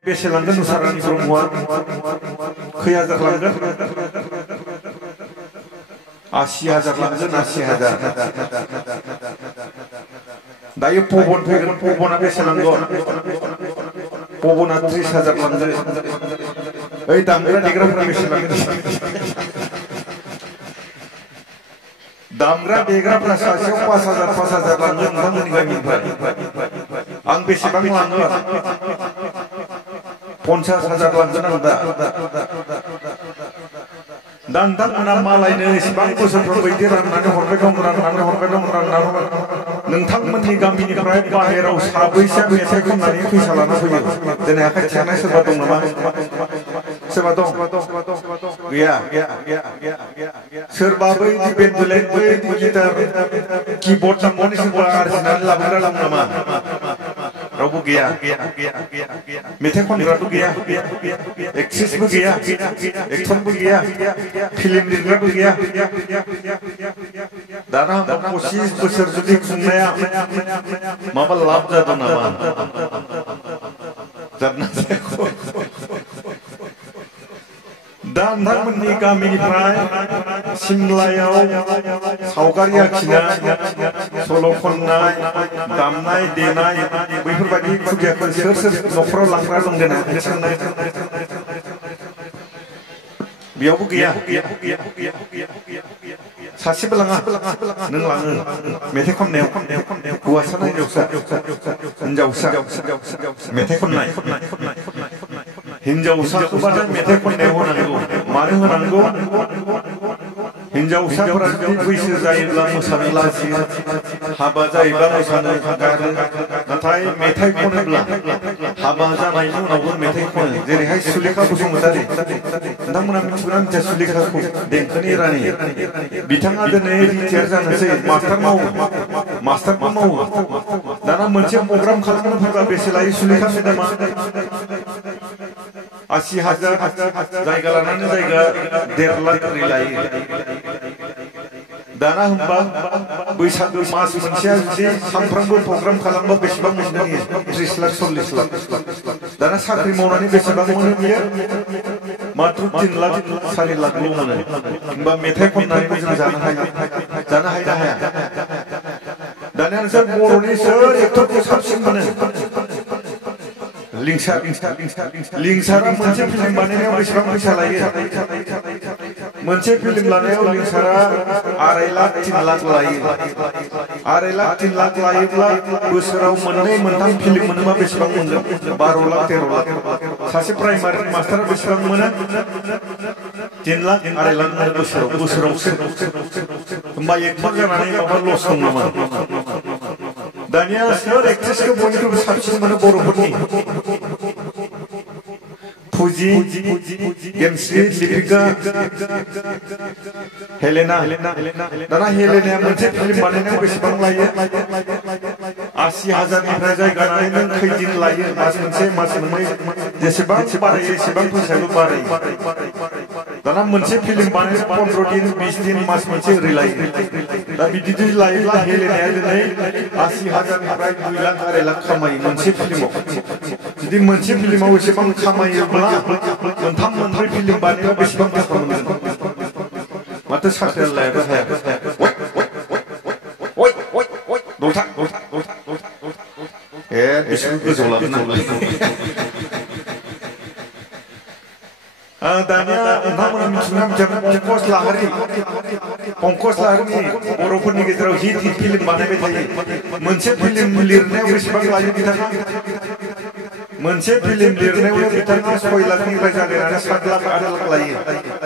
बेसे लांगोन नुसारानि ब्रह्मआ खै हाजार लांगोन 80,000 लांगोन 80,000 दायो पवन फैगोन पवना बेसे लांगोन पवना 30,000 लांगोन ओइ दामग्रा देग्राफोरा बेसे लांगोन दामग्रा देग्राफोरा सासेयाव 5,000 लांगोन नोंथांमोननि गामिनिफ्राय आं बेसेबां लांगोन 50,000 लांगोन आं दा नोंथांमोना मालायनो एसेबां बोसोरफ्रोम बायदि राननानै हरबाय दं नोंथांमोननि गामिनिफ्राय बाहेराव साबैसे मेथाइ खननानै फैसा लाना फैयो दिनै आखाइ थिखांनाय सोरबा दं नामा सोरबा दं गैया सोरबा बै बेन्डुलेट बै गिटार कीबोर्ड दामनानै सोरबा आरजिनानै लाबोग्रा दं नामा रावबो गैया मेथाइ खनग्राबो गैया एक्ट्रेसबो गैया एक्टरबो गैया फिल्म लिरग्राबो गैया दाना 25 बोसोर जुदि खुंनाया माबा लाब जादों नामा दा नोंथांमोननि गामिनिफ्राय सिमलायाव सावगारि आखिनाय सल' खननाय दामनाय देनाय बैफोरबायदि खुदियाफोर सोर न'खराव लांग्रा दं देना बेयावबो गैया सासेबो लाङा नों लाङो मेथाइ खननायाव हौवासा ना हिनजावसा मेथाइ खननाय हिनजावसाखौबाथाय मेथाइ खननायाव होनांगौ मानो होनांगौ हिनजावसाफोरा जुदि बैसो जायोब्ला मोसानो लाजियो हाबा जायोब्ला मोसानो गारो नाथाय मेथाइ खनोब्ला हाबा जानायनि उनावबो मेथाइ खनो जेरैहाय सुलेखा बसुमतारी नोंथांमोना मिथिगौना मिथिया सुलेखाखौ देंखोनि रानि बिथाङा दिनै रिटायार जानोसै मास्टारबो मावो दाना मोनसे प्रग्राम खालामनो फैबा बेसे लायो सुलेखा मेदामा 80,000 जायगा लानानै जायगा 1.5 लाख करि लायो दाना होमबा बैसागो मास मोनसेया जुदि सानफ्रामबो प्रग्राम खालामबा बेसेबां मोनगोन 30 लाख 40 लाख दाना साख्रि मावनानै बेसेबां मोनो बियो मात्र 3 लाख 4 लाखल' मोनो होमबा मेथाइ खननानैबो जों जानो हायो ना हाया दानिया नोंसोर बर'नि सोर एक्टरखौ साबसिन मोनो लिंसारा मोनसे फिल्म बानायनायाव बेसेबां फैसा लायो मोनसे फिल्म लानायाव लिंसारा 2.5 लाख 3 लाख लायो 2.5 लाख 3 लाख लायोब्ला बोसोराव 2-3 फिल्म मोनोबा बेसेबां मोनगोन 12 लाख 13 लाख सासे प्राइमारि मास्टारा बेसेबां मोनो 3 लाख 2.5 लाख मोनो बोसोरावसो होमबा एक्टर जानानै माबा लस दं नामा दानिया सोर एक्ट्रेसखौ बयनिख्रुइबो साबसिन मोनो बर'फोरनि फुजि गेमस्रि लिपिका हेलेना दाना हेलेनाया मोनसे फिल्म बानायनायाव बेसेबां लायो 80,000 निफ्राय जायगा लानानै नों खैदिन लायो मास मोनसे मास मोननै जेसेबां बारायो एसेबां फैसाबो बारायो दाना मोनसे फिल्म बानायनो 15 दिन 20 दिन मास मोनसे ओरै लायो दा बिदि लायोब्ला हेलेनाया दिनै 80,000 निफ्राय 2 लाख 2.5 लाख खामायो मोनसे फिल्माव जुदि मोनसे फिल्माव एसेबां खामायोब्ला 3-4 फिल्म बानायनायाव बेसेबां थाखा मोनगोन माथो साख्रि लायाबो हाया बिसोर गोजौ लागोन दानिया नोंथांमोना मिथिगौना मिथिया पंकज लाहारिनि बर'फोरनि गेजेराव हिट फिल्म बानायबाय थायो मोनसे फिल्म लिरनायाव बेसेबां लायो बिथाङा मोनसे फिल्म लिरनायावनो बिथाङा 6 लाखनिफ्राय जागायनानै 7 लाख 8 लाख लायो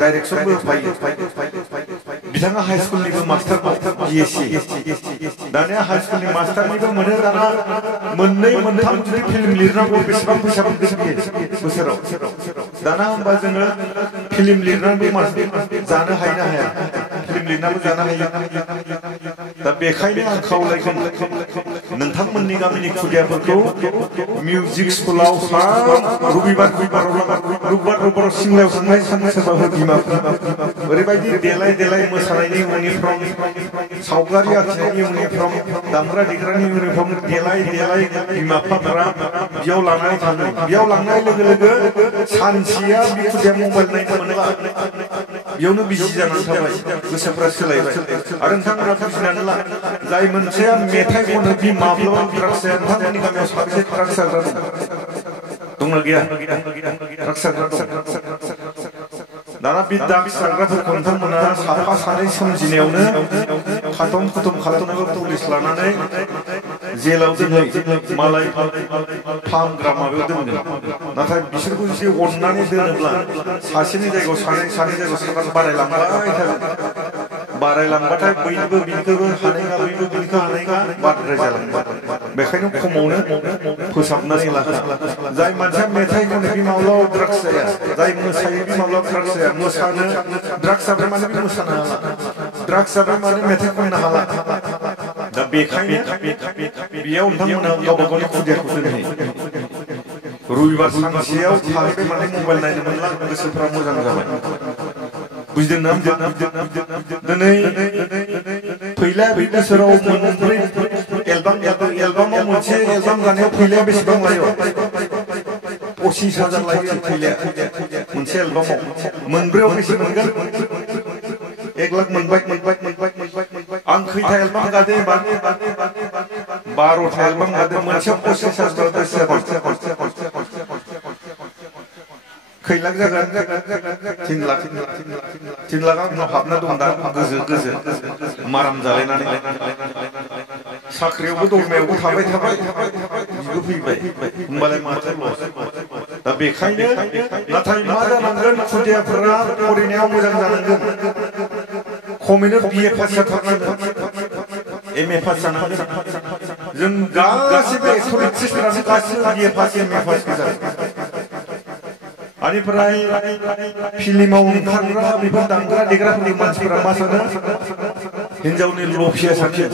डाइरेक्सनबो होफायो बिथाङा हाई स्कुलनिबो मास्टार BSc दानिया हाई स्कुलनि मास्टारनिबो मोनो दाना 2-3 जुदि फिल्म लिरनांगौ बेसेबां फैसा मोनगोन बियो बोसोराव दाना होमबा जोङो फिल्म लिरनानैबो जानो हायो ना हाया फिल्म लिरनाबो जानो हायो दा बेखायनो आं खावलायगोन नोंथांमोननि गामिनि खुदियाफोरखौ मिउजिक स्कुलाव रबिबाराव रबिबार सिमलायाव थांनाय सोरबाफोर बिमाफोरा ओरैबायदि देलाय देलाय मोसानायनि इउनिफर्म सावगारि आखिनायनि इउनिफर्म दामग्रा देग्रानि इउनिफर्म देलाय देलाय बिमा बिफाफोरा बेयाव लानानै थाङो बेयाव लांनाय लोगो लोगो सानसेया बिखुदिया मबाइल नायनो मोनला बेयावनो बिजि जानानै थाबाय गोसोफ्रा सोलायबाय आरो नोंथांमोना बुजिनानै ला जाय मोनसेया मेथाइ खनो बि माब्लाबा ड्राग्स जाया नोंथांमोननि गामियाव साबेसे ड्राग्स जाग्रा दंना गैया ड्राग्स जाग्रा दं दाना बे ड्राग्स जाग्राफोरखौ नोंथांमोना साफा सानै सोमजिनायावनो खाथम खुथम खालामनायाव पुलिस लानानै जेलाव दोनहै मालाय फाहामग्रा माबायाव दोनदों नाथाय बिसोरखौ जुदि अननानै दोनोब्ला सासेनि जायगायाव सानै जायगायाव साथाम बारायलांबाय थागोन बारायलांबाथाय बयबो बिनिखौबो हानायगा बयबो बिनिखौ हानायगा बाद्राय जालांबाय बेखायनो खमावनो फोसाबनानै लाखा जाय मानसिया मेथाइ खनो बे माब्लाबाबो ड्राग्स जाया जाय मोसायो बे माब्लाबाबो ड्राग्स जाया मोसानो ड्राग्स जाबाय माने बे मोसानो हाला ड्राग्स जाबाय माने मेथाइ खननो हाला दा बेखायनो बेयाव नोंथांमोना गावबा गावनि खुदियाखौ दोनहै रबिबार सानसेयाव थाहैबाय माने मबाइल नायनो मोनला गोसोफ्रा मोजां जाबाय बुजिदों ना दिनै फैला बे बोसोराव मोनब्रै एलबामाव मोनसे एलबाम गानायाव फैलाया बेसेबां लायो 25,000 लायो फैलाया मोनसे एलबामाव मोनब्रैयाव बेसे मोनगोन 1 लाख मोनबाय आं खैथा एलबाम गादे 12था एलबाम गादे मोनसेयाव 25,000 खै लाख जागोन 3 लाख 3 लाखआ उनाव हाबना दं दा गोजो माराम जालायनानै साख्रियावबो दरमायावबो थाबाय बिबो फैबाय होमबालाय माथो लस दा बेखायनो नाथाय मा जानांगोन खुदियाफोरा फरायनायाव मोजां जानांगोन खमैनो बिए पास जाथारनांगोन एमए पास जानांगोन जों गासिबो एक्टर एक्ट्रेसफोरानो गासिबो बिए पास एमए पास गोजा आनिफ्राय फिल्माव ओंखारग्रा बेफोर दामग्रा देग्राफोरनि मानसिफोरा मा सानो हिनजावनि लफिया सानो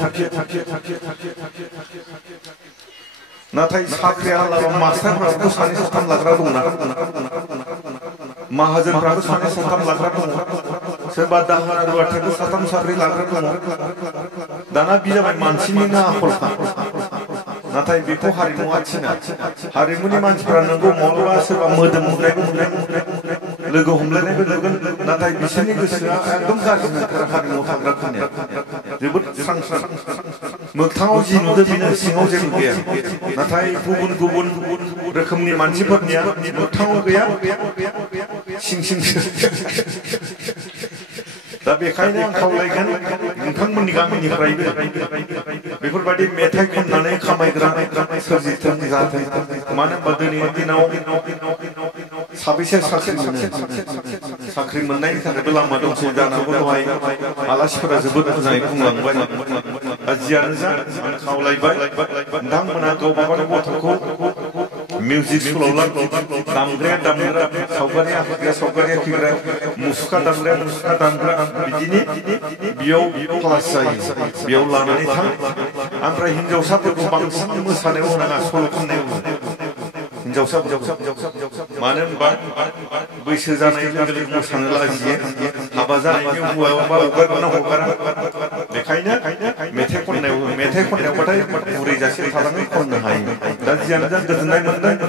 नाथाय साख्रि आलाबा मास्टारफ्राबो सानै साथाम लाग्रा दंना माहाजोनफ्राबो सानै साथाम लाग्रा दङ सोरबा दाहोना रुवाथिबो साथाम साब्रै लाग्रा दङ दाना बि जाबाय मानसिनिनो आखलखा नाथाय बेखौ हारिमुआ थिना हारिमुनि मानसिफ्रा नंगौ माब्लाबा सोरबा मोदोम हमनायबो लोगो हमलायनायबो नुगोन नाथाय बिसोरनि गोसोआ एकदम गाज्रि मोनथारो हारिमुआव थाग्राफोरनिया जोबोद स्रां मोगथाङाव जि नुदों बेनो सिङाव जेबो गैया नाथाय गुबुन रोखोमनि मानसिफोरनिया मोगथाङाव गैया सिं दा बेखायनो आं खावलायगोन नोंथांमोननि गामिनिफ्रायबो बेफोरबायदि मेथाइ खननानै खामायग्रा सोरजिथों जाथों मानो होनबा दिनैनि दिनाव साबेसे साख्रि मोननायनि थाखायबो लामा दंसै जानांगौ दहाय आलासिफोरा जोबोद मोजाङै बुंलांबाय जियानो जा आं खावलायबाय नोंथांमोना गावबा गावनि गथ'खौ मिउजिक स्कुलाव दामग्राया दामग्रा सावगारि आखिग्राया सावगारि आखिग्रा मुसुखा दामग्रा बिदिनो बेयाव क्लास जायो बेयाव लानानै थां ओमफ्राय हिनजावसाफोरखौ बांसिन मोसानायाव होनाङा सल' खननायाव मानो होनबा बैसो जानाय लोगो लोगो मोसानो लाजियो हाबा जानायनि हौवाबा हगारना हगारा बेखायनो मेथाइ खननायावबाथाय बुरै जासे थालाङै खननो हायो दा जियानो जा गोजोननाय मोनदों